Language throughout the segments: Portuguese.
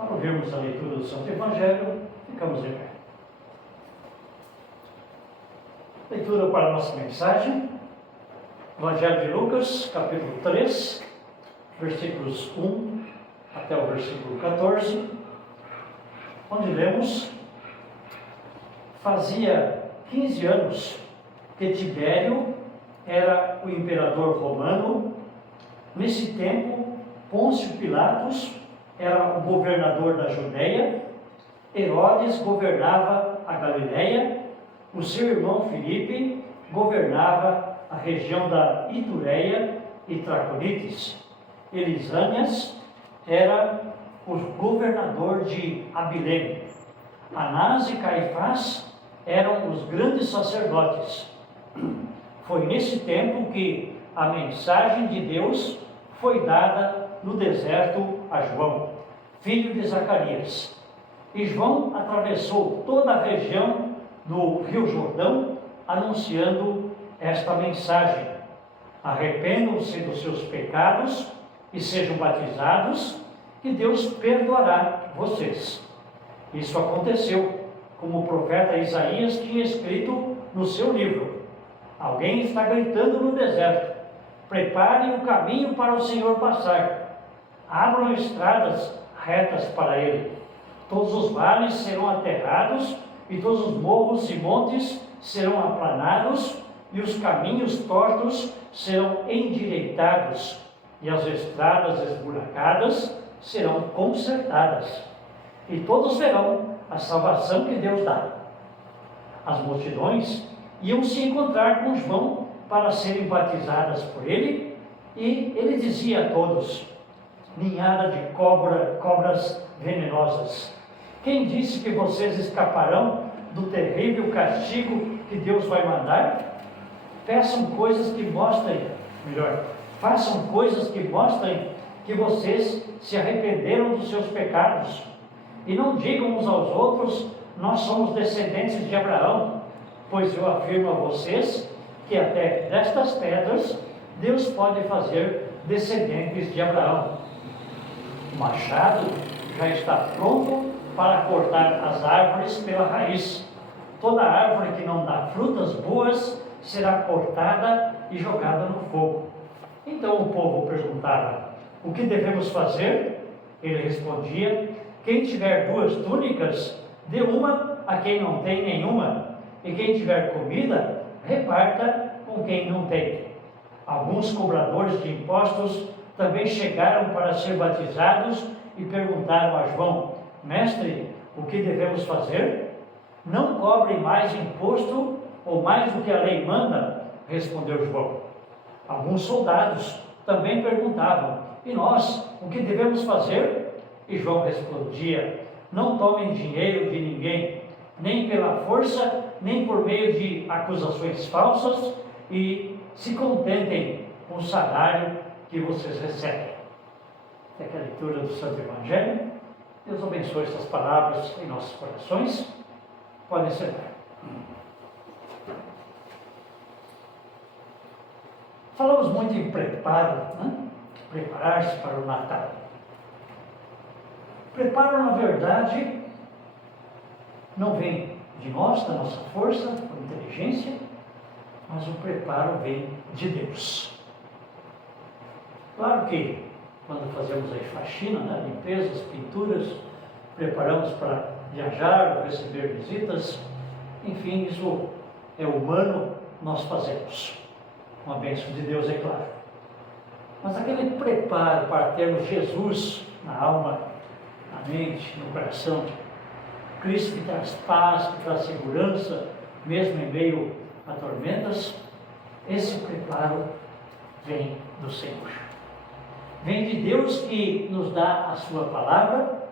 Para ouvirmos a leitura do Santo Evangelho, ficamos em pé. Leitura para a nossa mensagem, Evangelho de Lucas, capítulo 3, versículos 1 até o versículo 14, onde lemos: Fazia 15 anos que Tibério era o imperador romano. Nesse tempo, Pôncio Pilatos era o governador da Judéia, Herodes governava a Galiléia, o seu irmão Filipe governava a região da Itureia e Traconites. Elisânias era o governador de Abilene. Anás e Caifás eram os grandes sacerdotes. Foi nesse tempo que a mensagem de Deus foi dada no deserto a João, filho de Zacarias. E João atravessou toda a região do Rio Jordão, anunciando esta mensagem: arrependam-se dos seus pecados e sejam batizados, que Deus perdoará vocês. Isso aconteceu, como o profeta Isaías tinha escrito no seu livro. Alguém está gritando no deserto: preparem o caminho para o Senhor passar, abram estradas retas para Ele. Todos os vales serão aterrados, e todos os morros e montes serão aplanados, e os caminhos tortos serão endireitados, e as estradas esburacadas serão consertadas. E todos verão a salvação que Deus dá. As multidões iam se encontrar com João para serem batizadas por ele, e ele dizia a todos: ninhada de cobras venenosas, quem disse que vocês escaparão do terrível castigo que Deus vai mandar? Façam coisas que mostrem que vocês se arrependeram dos seus pecados. E não digam uns aos outros: nós somos descendentes de Abraão, pois eu afirmo a vocês que até destas pedras Deus pode fazer descendentes de Abraão. O machado já está pronto para cortar as árvores pela raiz. Toda árvore que não dá frutas boas será cortada e jogada no fogo. Então o povo perguntava: o que devemos fazer? Ele respondia: quem tiver 2 túnicas, dê uma a quem não tem nenhuma, e quem tiver comida, reparta com quem não tem. Alguns cobradores de impostos também chegaram para ser batizados e perguntaram a João: mestre, o que devemos fazer? Não cobrem mais imposto ou mais do que a lei manda, respondeu João. Alguns soldados também perguntavam: e nós, o que devemos fazer? E João respondia: não tomem dinheiro de ninguém, nem pela força, nem por meio de acusações falsas, e se contentem com o salário que vocês recebem. Até aqui a leitura do Santo Evangelho. Deus abençoe estas palavras em nossos corações. Podem sentar. Falamos muito em preparo, preparar-se para o Natal. Preparo, na verdade, não vem de nós, da nossa força ou inteligência, mas o preparo vem de Deus. Claro que quando fazemos aí faxina, limpezas, pinturas, preparamos para viajar ou receber visitas, enfim, isso é humano, nós fazemos. Com a bênção de Deus, é claro. Mas aquele preparo para termos Jesus na alma, na mente, no coração, Cristo que traz paz, que traz segurança, mesmo em meio a tormentas, esse preparo vem do Senhor. Vem de Deus, que nos dá a sua palavra,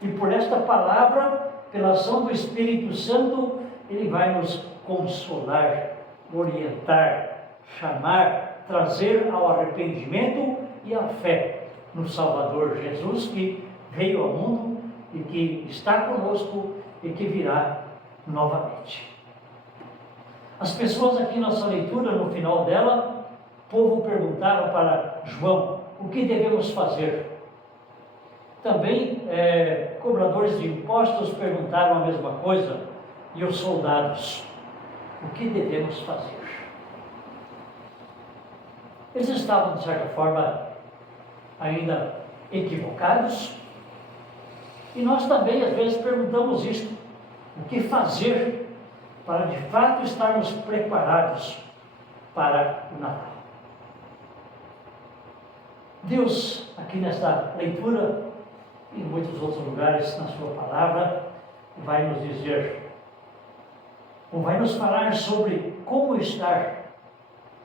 e por esta palavra, pela ação do Espírito Santo, Ele vai nos consolar, orientar, chamar, trazer ao arrependimento e à fé no Salvador Jesus, que veio ao mundo e que está conosco e que virá novamente. As pessoas aqui nessa leitura, no final dela, o povo perguntava para João: o que devemos fazer? Também cobradores de impostos perguntaram a mesma coisa, e os soldados: o que devemos fazer? Eles estavam, de certa forma, ainda equivocados, e nós também às vezes perguntamos isto: o que fazer para de fato estarmos preparados para o Natal? Deus, aqui nesta leitura e em muitos outros lugares na sua palavra, vai nos dizer, ou vai nos falar sobre como estar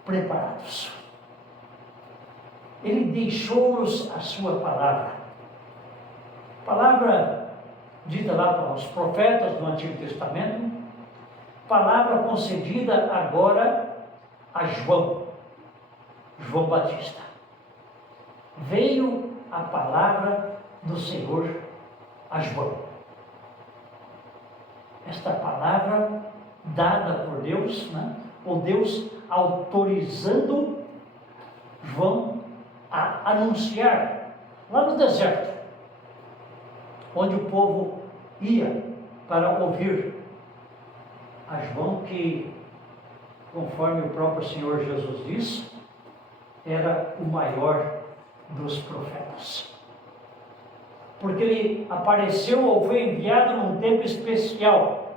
preparados. Ele deixou-nos a sua palavra dita lá para os profetas do Antigo Testamento, palavra concedida agora a João Batista. Veio a palavra do Senhor a João. Esta palavra dada por Deus, ou Deus autorizando João a anunciar lá no deserto, onde o povo ia para ouvir a João, que, conforme o próprio Senhor Jesus diz, era o maior dos profetas, porque ele apareceu ou foi enviado num tempo especial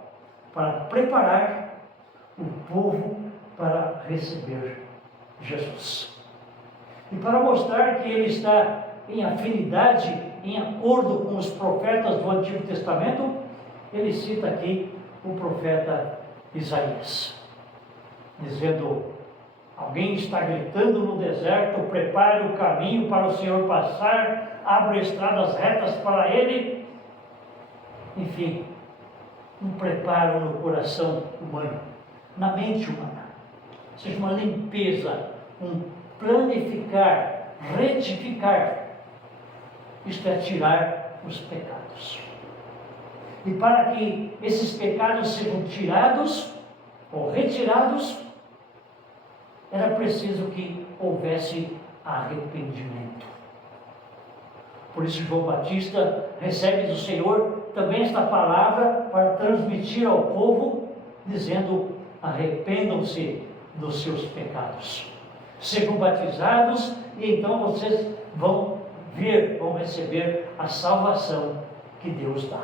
para preparar o povo para receber Jesus, e para mostrar que ele está em afinidade, em acordo com os profetas do Antigo Testamento. Ele cita aqui o profeta Isaías, dizendo: alguém está gritando no deserto, prepare o caminho para o Senhor passar, abra estradas retas para ele. Enfim, um preparo no coração humano, na mente humana, ou seja, uma limpeza, um planificar, retificar, isto é, tirar os pecados. E para que esses pecados sejam tirados ou retirados, era preciso que houvesse arrependimento. Por isso João Batista recebe do Senhor também esta palavra para transmitir ao povo, dizendo: arrependam-se dos seus pecados, sejam batizados, e então vocês vão receber a salvação que Deus dá.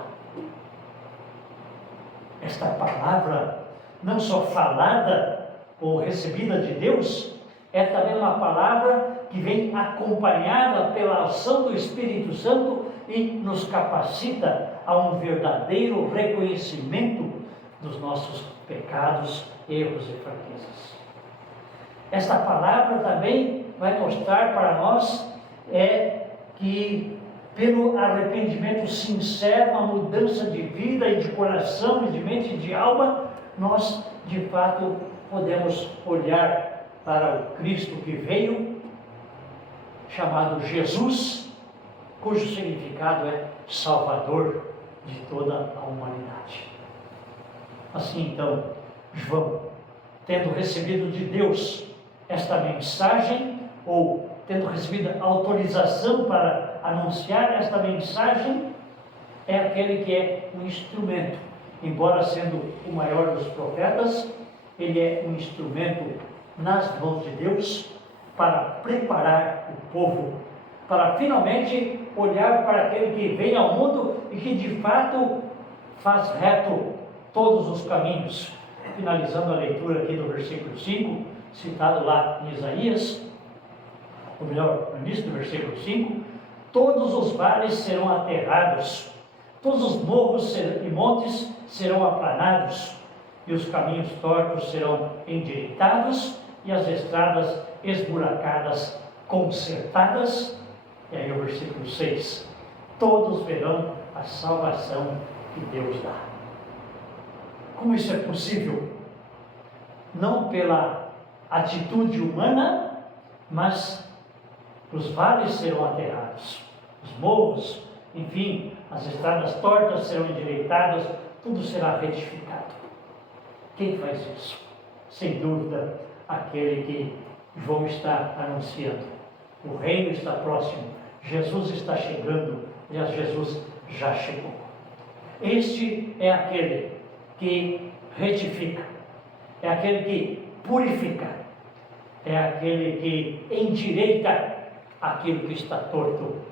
Esta palavra, não só falada ou recebida de Deus, é também uma palavra que vem acompanhada pela ação do Espírito Santo e nos capacita a um verdadeiro reconhecimento dos nossos pecados, erros e fraquezas. Esta palavra também vai mostrar para nós que pelo arrependimento sincero, uma mudança de vida e de coração e de mente e de alma, nós de fato podemos olhar para o Cristo que veio, chamado Jesus, cujo significado é Salvador de toda a humanidade. Assim então, João, tendo recebido de Deus esta mensagem, ou tendo recebido autorização para anunciar esta mensagem, é aquele que é um instrumento. Embora sendo o maior dos profetas, ele é um instrumento nas mãos de Deus para preparar o povo, para finalmente olhar para aquele que vem ao mundo e que de fato faz reto todos os caminhos. Finalizando a leitura aqui do versículo 5, citado lá em Isaías, ou melhor, no início do versículo 5, todos os vales serão aterrados, todos os morros e montes serão aplanados, e os caminhos tortos serão endireitados, e as estradas esburacadas consertadas. E aí o versículo 6, todos verão a salvação que Deus dá. Como isso é possível? Não pela atitude humana, mas os vales serão aterrados, os morros, enfim, as estradas tortas serão endireitadas, tudo será retificado. Quem faz isso? Sem dúvida, aquele que João está anunciando. O reino está próximo, Jesus está chegando, Aliás, Jesus já chegou. Este é aquele que retifica, é aquele que purifica, é aquele que endireita aquilo que está torto. Ou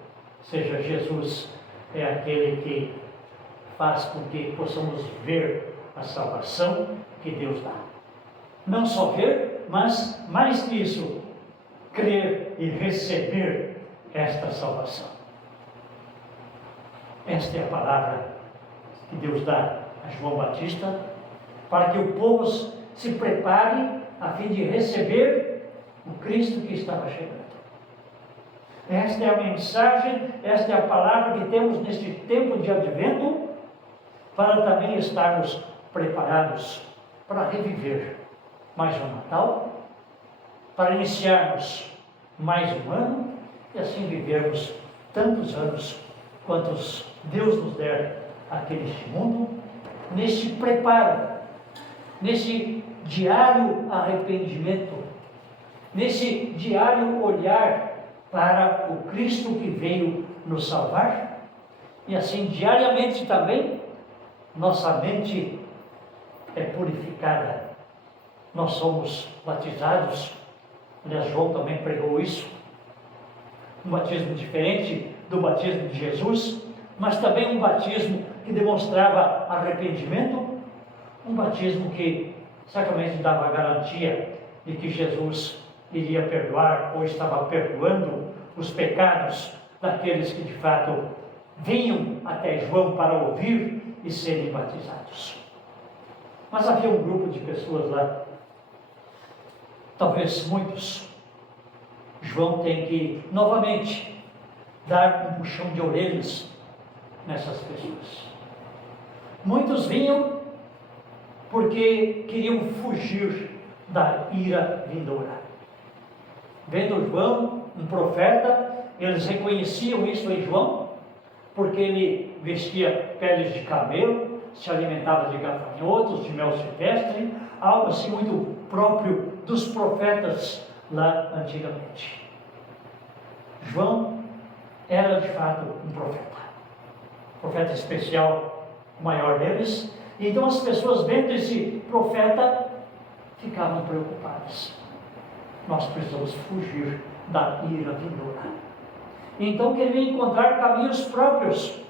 seja, Jesus é aquele que faz com que possamos ver a salvação que Deus dá. Não só ver, mas mais que isso, crer e receber esta salvação. Esta é a palavra que Deus dá a João Batista, para que o povo se prepare a fim de receber o Cristo que estava chegando. Esta é a mensagem, esta é a palavra que temos neste tempo de advento, para também estarmos preparados para reviver mais um Natal, para iniciarmos mais um ano e assim vivermos tantos anos quantos Deus nos der aqui neste mundo, neste preparo, nesse diário arrependimento, nesse diário olhar para o Cristo que veio nos salvar, e assim diariamente também nossa mente é purificada. Nós somos batizados, aliás, João também pregou isso, um batismo diferente do batismo de Jesus, mas também um batismo que demonstrava arrependimento, um batismo que certamente dava a garantia de que Jesus iria perdoar ou estava perdoando os pecados daqueles que de fato vinham até João para ouvir e serem batizados. Mas havia um grupo de pessoas lá, talvez muitos. João tem que novamente dar um puxão de orelhas nessas pessoas. Muitos vinham porque queriam fugir da ira vindoura. Vendo João, um profeta, eles reconheciam isso em João, porque ele vestia peles de camelo, se alimentava de gafanhotos, de mel silvestre, algo assim muito próprio dos profetas lá antigamente. João era de fato um profeta especial, o maior deles. Então as pessoas vendo esse profeta ficavam preocupadas. Nós precisamos fugir da ira vindoura. Então queriam encontrar caminhos próprios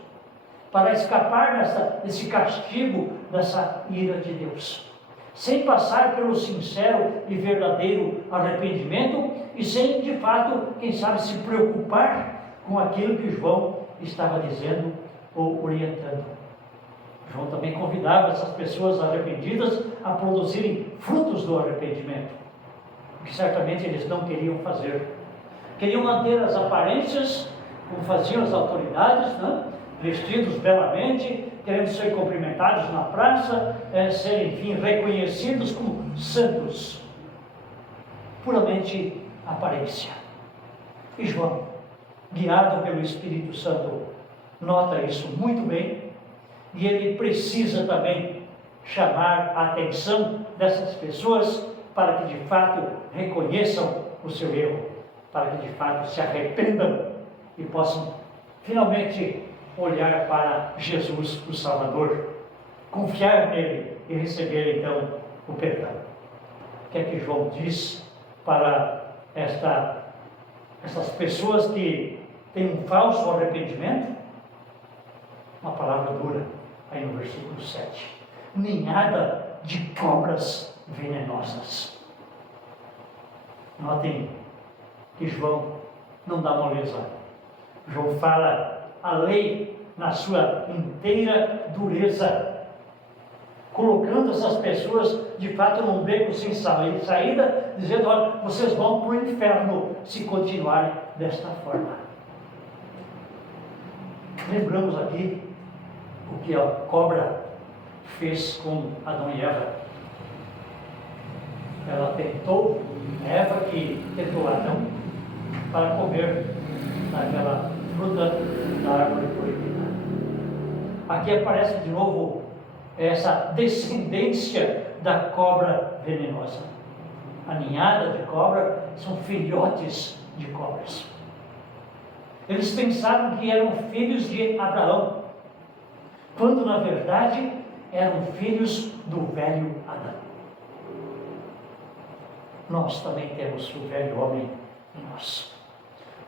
para escapar desse castigo, dessa ira de Deus, sem passar pelo sincero e verdadeiro arrependimento e sem, de fato, quem sabe, se preocupar com aquilo que João estava dizendo ou orientando. João também convidava essas pessoas arrependidas a produzirem frutos do arrependimento, o que certamente eles não queriam fazer. Queriam manter as aparências, como faziam as autoridades, né? Vestidos belamente, querendo ser cumprimentados na praça, serem, enfim, reconhecidos como santos. Puramente aparência. E João, guiado pelo Espírito Santo, nota isso muito bem, e ele precisa também chamar a atenção dessas pessoas para que de fato reconheçam o seu erro, para que de fato se arrependam e possam finalmente olhar para Jesus, o Salvador, confiar nele e receber então o perdão. O que é que João diz para essas pessoas que têm um falso arrependimento? Uma palavra dura, aí no versículo 7. Ninhada de cobras venenosas. Notem que João não dá moleza. João fala a lei na sua inteira dureza, colocando essas pessoas de fato num beco sem saída, dizendo: olha, vocês vão para o inferno se continuarem desta forma. Lembramos aqui o que a cobra fez com Adão e Eva. Ela tentou, Eva que tentou Adão, para comer daquela fruta da árvore proibida. Aqui aparece de novo essa descendência da cobra venenosa. A ninhada de cobra são filhotes de cobras. Eles pensaram que eram filhos de Abraão, quando na verdade eram filhos do velho Adão. Nós também temos o velho homem em nós.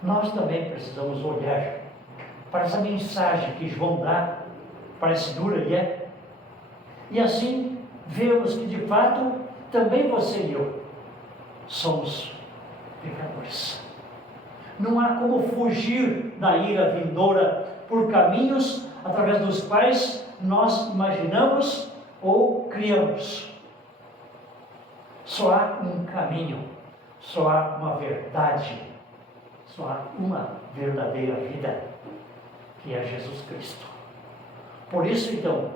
Nós também precisamos olhar para essa mensagem que João dá, parece dura e é, e assim vemos que de fato também você e eu somos pecadores. Não há como fugir da ira vindoura por caminhos através dos quais nós imaginamos ou criamos. Só há um caminho, só há uma verdade, só há uma verdadeira vida, que é Jesus Cristo. Por isso, então,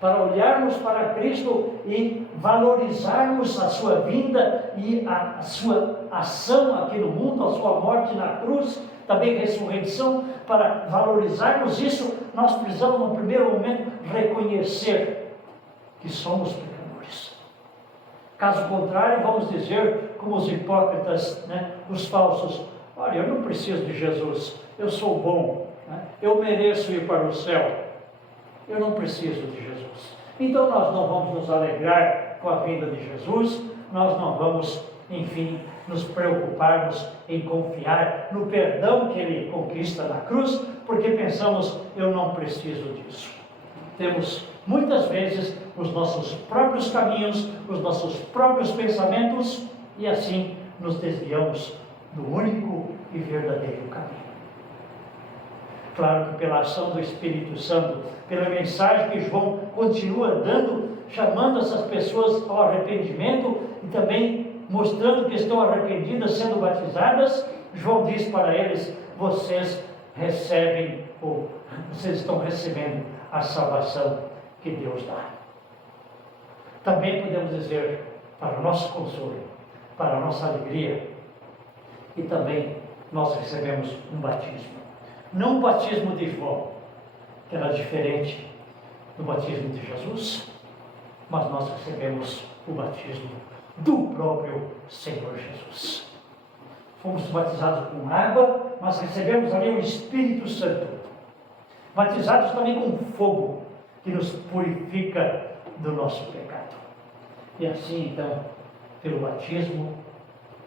para olharmos para Cristo e valorizarmos a sua vinda e a sua ação aqui no mundo, a sua morte na cruz, também ressurreição, para valorizarmos isso, nós precisamos, no primeiro momento, reconhecer que somos pecadores. Caso contrário, vamos dizer, como os hipócritas, os falsos: olha, eu não preciso de Jesus, eu sou bom, eu mereço ir para o céu, eu não preciso de Jesus. Então nós não vamos nos alegrar com a vinda de Jesus, nós não vamos, enfim, nos preocuparmos em confiar no perdão que Ele conquista na cruz, porque pensamos: eu não preciso disso. Temos muitas vezes os nossos próprios caminhos, os nossos próprios pensamentos, e assim nos desviamos do único e verdadeiro caminho. Claro que pela ação do Espírito Santo, pela mensagem que João continua dando, chamando essas pessoas ao arrependimento e também mostrando que estão arrependidas, sendo batizadas, João diz para eles: vocês recebem, ou vocês estão recebendo a salvação que Deus dá. Também podemos dizer, para o nosso consolo, para a nossa alegria, e também nós recebemos um batismo. Não o batismo de João, que era diferente do batismo de Jesus, mas nós recebemos o batismo do próprio Senhor Jesus. Fomos batizados com água, mas recebemos ali o Espírito Santo. Batizados também com fogo, que nos purifica do nosso pecado. E assim, então, pelo batismo,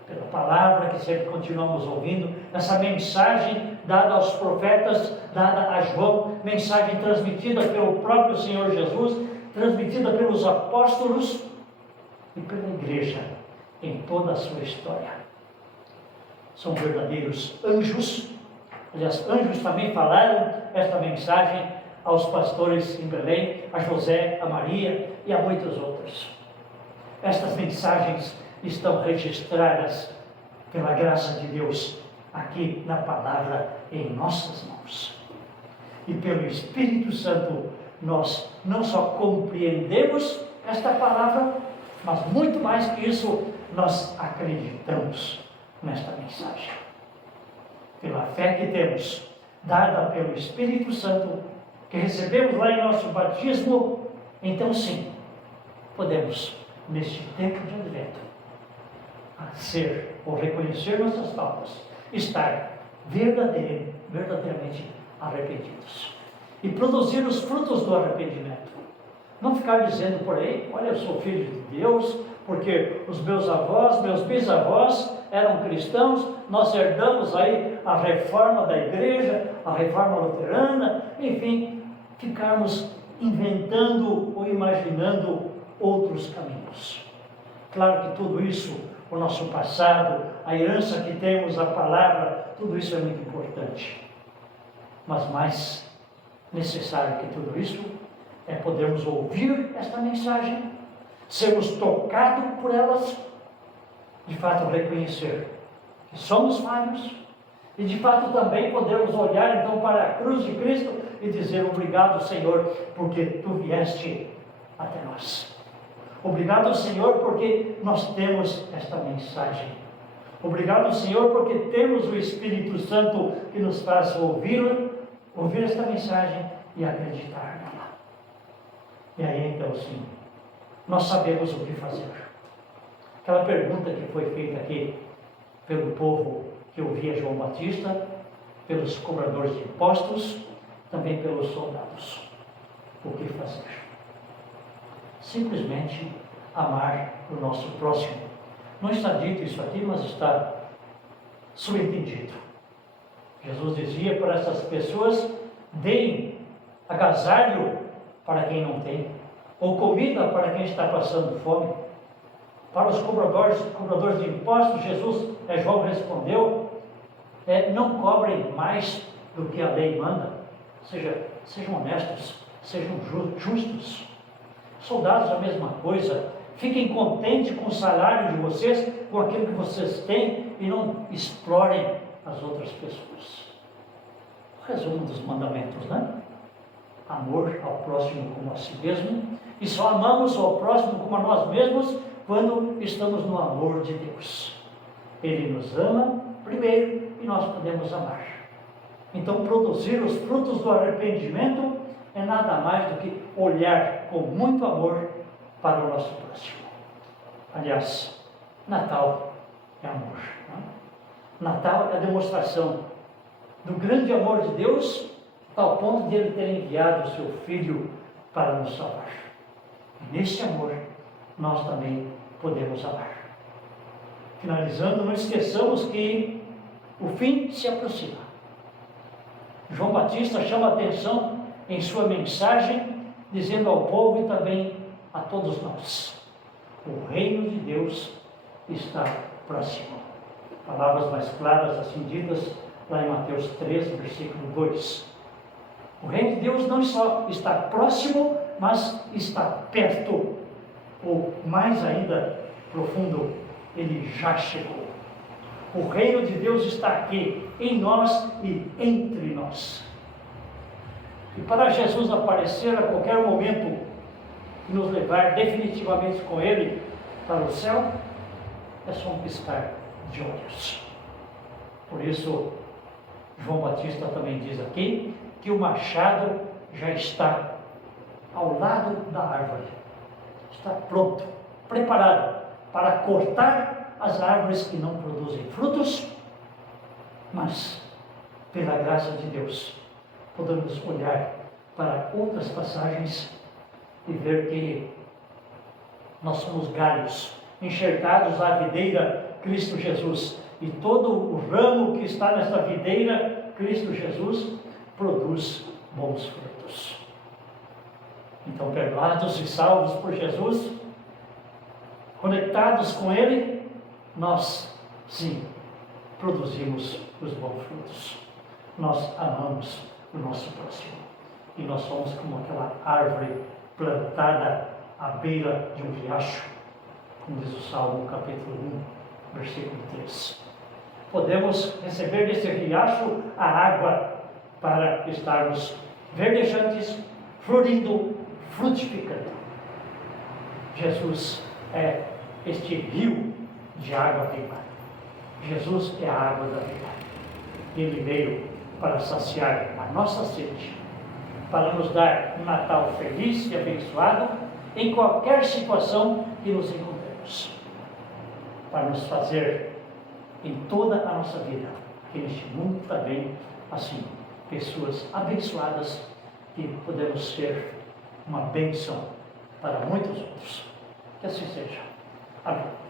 pela palavra que sempre continuamos ouvindo, essa mensagem dada aos profetas, dada a João, mensagem transmitida pelo próprio Senhor Jesus, transmitida pelos apóstolos e pela igreja em toda a sua história. São verdadeiros anjos. Aliás, anjos também falaram esta mensagem aos pastores em Belém, a José, a Maria e a muitos outros. Estas mensagens estão registradas pela graça de Deus aqui na palavra em nossas mãos. E pelo Espírito Santo nós não só compreendemos esta palavra, mas muito mais que isso, nós acreditamos nesta mensagem. Pela fé que temos, dada pelo Espírito Santo, que recebemos lá em nosso batismo, então sim, podemos, neste tempo de advento, ser ou reconhecer nossas faltas, estar verdadeiramente arrependidos e produzir os frutos do arrependimento. Não ficar dizendo por aí: olha, eu sou filho de Deus, porque os meus avós, meus bisavós eram cristãos, nós herdamos aí a reforma da igreja, a reforma luterana, enfim, ficarmos inventando ou imaginando outros caminhos. Claro que tudo isso, o nosso passado, a herança que temos, a palavra, tudo isso é muito importante. Mas mais necessário que tudo isso é podermos ouvir esta mensagem, sermos tocados por elas, de fato reconhecer que somos falhos, e de fato também podemos olhar então para a cruz de Cristo e dizer: obrigado, Senhor, porque Tu vieste até nós. Obrigado, Senhor, porque nós temos esta mensagem. Obrigado, Senhor, porque temos o Espírito Santo que nos faz ouvir esta mensagem e acreditar nela. E aí então sim, nós sabemos o que fazer. Aquela pergunta que foi feita aqui pelo povo que ouvia João Batista, pelos cobradores de impostos, também pelos soldados. O que fazer? Simplesmente amar o nosso próximo. Não está dito isso aqui, mas está subentendido. Jesus dizia para essas pessoas: deem agasalho para quem não tem, ou comida para quem está passando fome. Para os cobradores de impostos, João respondeu: não cobrem mais do que a lei manda. Sejam honestos, sejam justos. Soldados, a mesma coisa. Fiquem contentes com o salário de vocês, com aquilo que vocês têm, e não explorem as outras pessoas. O resumo dos mandamentos, né? Amor ao próximo como a si mesmo, e só amamos ao próximo como a nós mesmos quando estamos no amor de Deus. Ele nos ama primeiro e nós podemos amar. Então, produzir os frutos do arrependimento é nada mais do que olhar com muito amor para o nosso próximo. Aliás, Natal é amor. Né? Natal é a demonstração do grande amor de Deus, ao ponto de Ele ter enviado o seu Filho para nos salvar. E nesse amor, nós também podemos amar. Finalizando, não esqueçamos que o fim se aproxima. João Batista chama a atenção em sua mensagem, dizendo ao povo e também a todos nós: o reino de Deus está próximo. Palavras mais claras assim ditas lá em Mateus 13, versículo 2. O reino de Deus não só está próximo, mas está perto, ou mais ainda profundo, ele já chegou. O reino de Deus está aqui, em nós e entre nós. E para Jesus aparecer a qualquer momento e nos levar definitivamente com Ele para o céu, é só um piscar de olhos. Por isso, João Batista também diz aqui que o machado já está ao lado da árvore. Está pronto, preparado para cortar as árvores que não produzem frutos, mas, pela graça de Deus, podemos olhar para outras passagens e ver que nós somos galhos enxertados à videira Cristo Jesus, e todo o ramo que está nesta videira Cristo Jesus produz bons frutos. Então, perdoados e salvos por Jesus, conectados com Ele, nós, sim, produzimos os bons frutos. Nós amamos o nosso próximo. E nós somos como aquela árvore plantada à beira de um riacho, como diz o Salmo capítulo 1, versículo 3. Podemos receber desse riacho a água para estarmos verdejantes, florindo, frutificando. Jesus é este rio de água viva. Jesus é a água da vida. Ele veio para saciar a nossa sede, para nos dar um Natal feliz e abençoado em qualquer situação que nos encontremos, para nos fazer em toda a nossa vida, que neste mundo também, assim, pessoas abençoadas, que podemos ser uma bênção para muitos outros. Que assim seja. Amém.